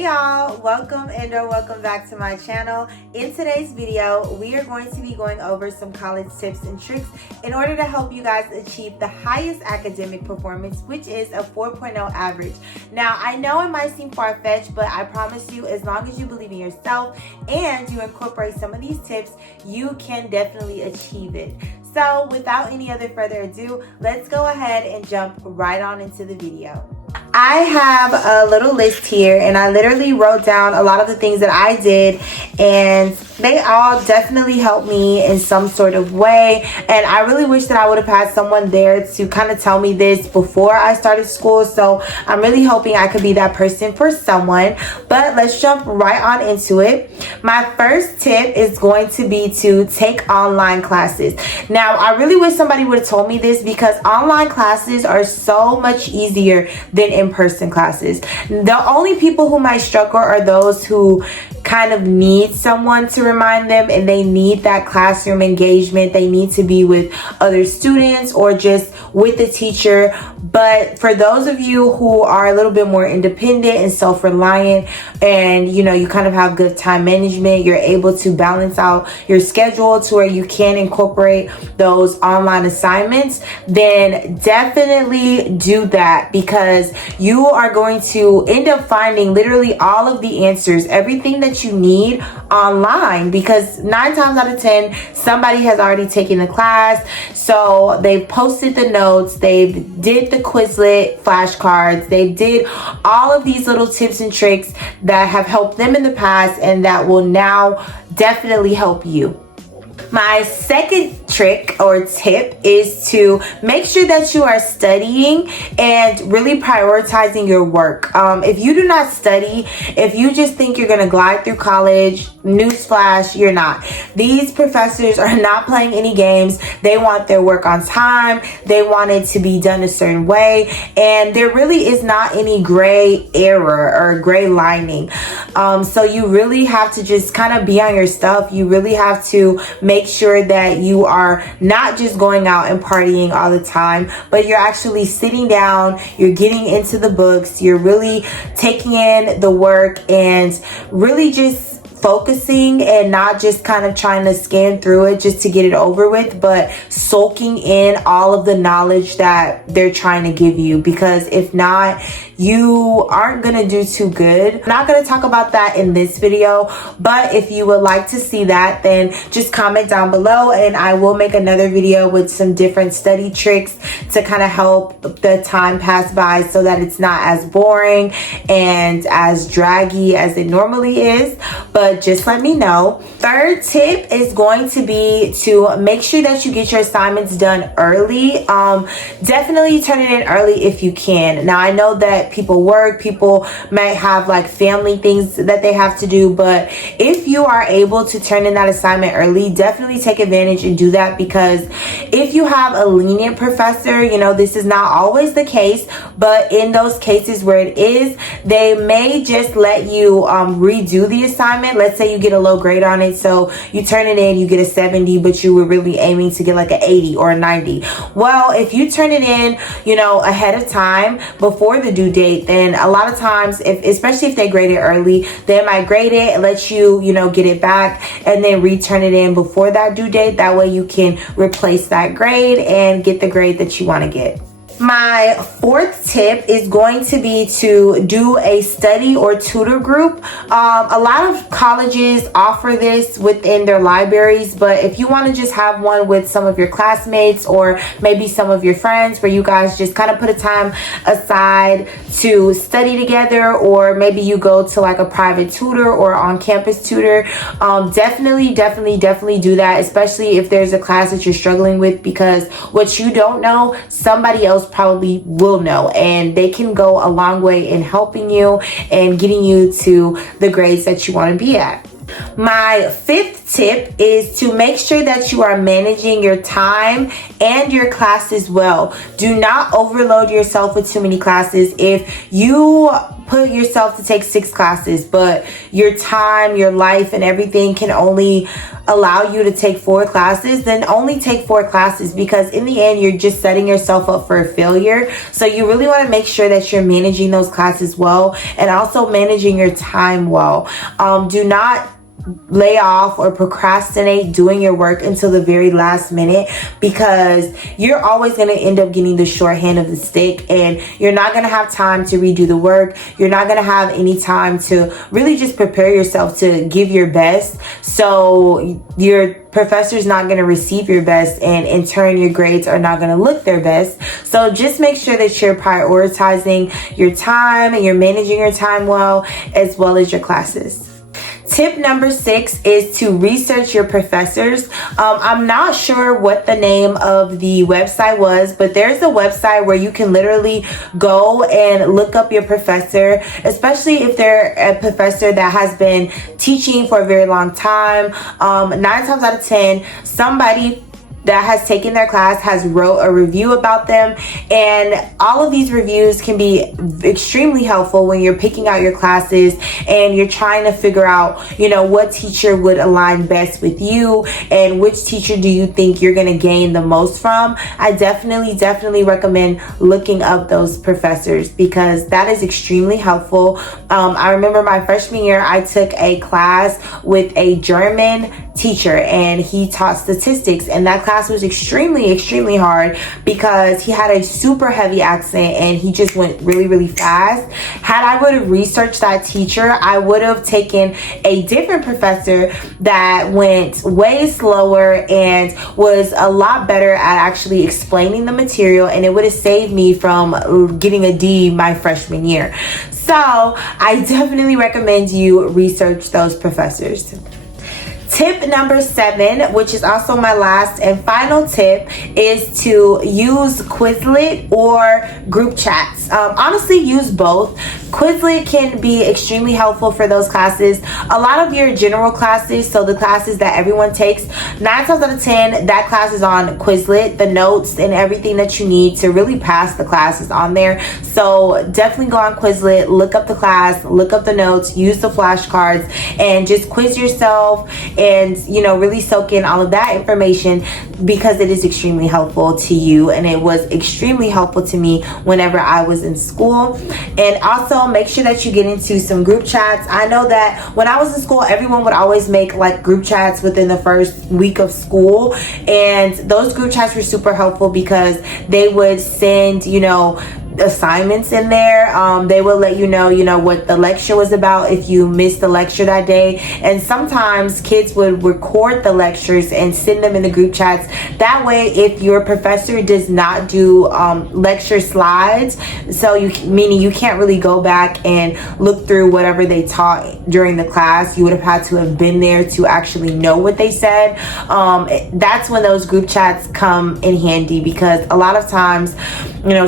Hey y'all, welcome or welcome back to my channel. In today's video, we are going to be going over some college tips and tricks in order to help you guys achieve the highest academic performance, which is a 4.0 average. Now, I know it might seem far-fetched, but I promise you, as long as you believe in yourself and you incorporate some of these tips, you can definitely achieve it. So without any other further ado, let's go ahead and jump right on into the video. I have a little list here and I literally wrote down a lot of the things that I did, and they all definitely helped me in some sort of way. And I really wish that I would have had someone there to kind of tell me this before I started school. So I'm really hoping I could be that person for someone. But let's jump right on into it. My first tip is going to be to take online classes. Now, I really wish somebody would have told me this, because online classes are so much easier than in-person classes. The only people who might struggle are those who kind of need someone to remind them, and they need that classroom engagement. They need to be with other students or just with the teacher. But for those of you who are a little bit more independent and self-reliant, and you kind of have good time management, you're able to balance out your schedule to where you can incorporate those online assignments, then definitely do that, because you are going to end up finding literally all of the answers, everything that you need online, because 9 times out of 10 somebody has already taken the class. So they've posted the notes, they've did the Quizlet flashcards, they did all of these little tips and tricks that have helped them in the past and that will now definitely help you. My second trick or tip is to make sure that you are studying and really prioritizing your work. If you do not study, if you just think you're going to glide through college, newsflash, you're not. These professors are not playing any games. They want their work on time. They want it to be done a certain way. And there really is not any gray error or gray lining. So you really have to just kind of be on your stuff. You really have to make sure that you are not just going out and partying all the time, but you're actually sitting down, you're getting into the books, you're really taking in the work and really just focusing and not just kind of trying to scan through it just to get it over with, but soaking in all of the knowledge that they're trying to give you, because if not, you aren't gonna do too good. I'm not gonna talk about that in this video, but if you would like to see that, then just comment down below and I will make another video with some different study tricks to kind of help the time pass by so that it's not as boring and as draggy as it normally is. But just let me know. Third tip is going to be to make sure that you get your assignments done early. Definitely turn it in early if you can. Now, I know that people work, people might have like family things that they have to do, but if you are able to turn in that assignment early, definitely take advantage and do that, because if you have a lenient professor, this is not always the case, but in those cases where it is, they may just let you redo the assignment. Let's say you get a low grade on it, so you turn it in, you get a 70, but you were really aiming to get like an 80 or a 90. Well, if you turn it in, ahead of time before the due date, then a lot of times, especially if they grade it early, they might grade it and let you, get it back and then return it in before that due date. That way you can replace that grade and get the grade that you want to get. My fourth tip is going to be to do a study or tutor group. A lot of colleges offer this within their libraries, but if you want to just have one with some of your classmates or maybe some of your friends where you guys just kind of put a time aside to study together, or maybe you go to like a private tutor or on-campus tutor, definitely do that, especially if there's a class that you're struggling with, because what you don't know, somebody else probably will know, and they can go a long way in helping you and getting you to the grades that you want to be at. My fifth tip is to make sure that you are managing your time and your classes well. Do not overload yourself with too many classes. If you put yourself to take 6 classes, but your time, your life, and everything can only allow you to take 4 classes, then only take 4 classes, because in the end, you're just setting yourself up for a failure. So you really want to make sure that you're managing those classes well, and also managing your time well. Do not lay off or procrastinate doing your work until the very last minute, because you're always going to end up getting the short hand of the stick, and you're not going to have time to redo the work. You're not going to have any time to really just prepare yourself to give your best. So your professor's not going to receive your best, and in turn your grades are not going to look their best. So just make sure that you're prioritizing your time and you're managing your time well, as well as your classes. Tip number 6 is to research your professors. I'm not sure what the name of the website was, but there's a website where you can literally go and look up your professor, especially if they're a professor that has been teaching for a very long time. 9 times out of 10, somebody that has taken their class has wrote a review about them, and all of these reviews can be extremely helpful when you're picking out your classes and you're trying to figure out, what teacher would align best with you and which teacher do you think you're going to gain the most from. I definitely recommend looking up those professors, because that is extremely helpful. I remember my freshman year, I took a class with a German teacher, and he taught statistics, and that class was extremely hard because he had a super heavy accent and he just went really fast. Had I would have researched that teacher, I would have taken a different professor that went way slower and was a lot better at actually explaining the material, and it would have saved me from getting a D my freshman year. So I definitely recommend you research those professors. Tip number 7, which is also my last and final tip, is to use Quizlet or group chats. Honestly, use both. Quizlet can be extremely helpful for those classes. A lot of your general classes, so the classes that everyone takes, 9 times out of 10, that class is on Quizlet. The notes and everything that you need to really pass the class is on there. So definitely go on Quizlet, look up the class, look up the notes, use the flashcards, and just quiz yourself and really soak in all of that information, because it is extremely helpful to you, and it was extremely helpful to me whenever I was in school. And also make sure that you get into some group chats. I know that when I was in school, everyone would always make like group chats within the first week of school, and those group chats were super helpful because they would send assignments in there. They will let you know what the lecture was about if you missed the lecture that day, and sometimes kids would record the lectures and send them in the group chats. That way, if your professor does not do lecture slides, so meaning you can't really go back and look through whatever they taught during the class, you would have had to have been there to actually know what they said. That's when those group chats come in handy, because a lot of times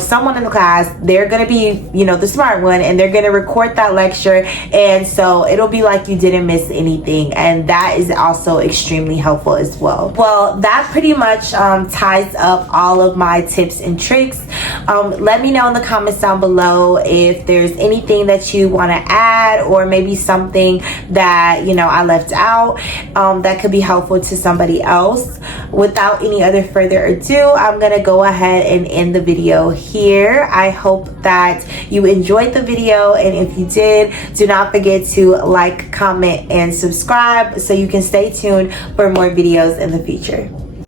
someone in the class, they're going to be, the smart one, and they're going to record that lecture. And so it'll be like you didn't miss anything. And that is also extremely helpful as well. Well, that pretty much ties up all of my tips and tricks. Let me know in the comments down below if there's anything that you want to add, or maybe something that, I left out that could be helpful to somebody else. Without any other further ado, I'm going to go ahead and end the video here. I hope that you enjoyed the video, and if you did, do not forget to like, comment, and subscribe so you can stay tuned for more videos in the future.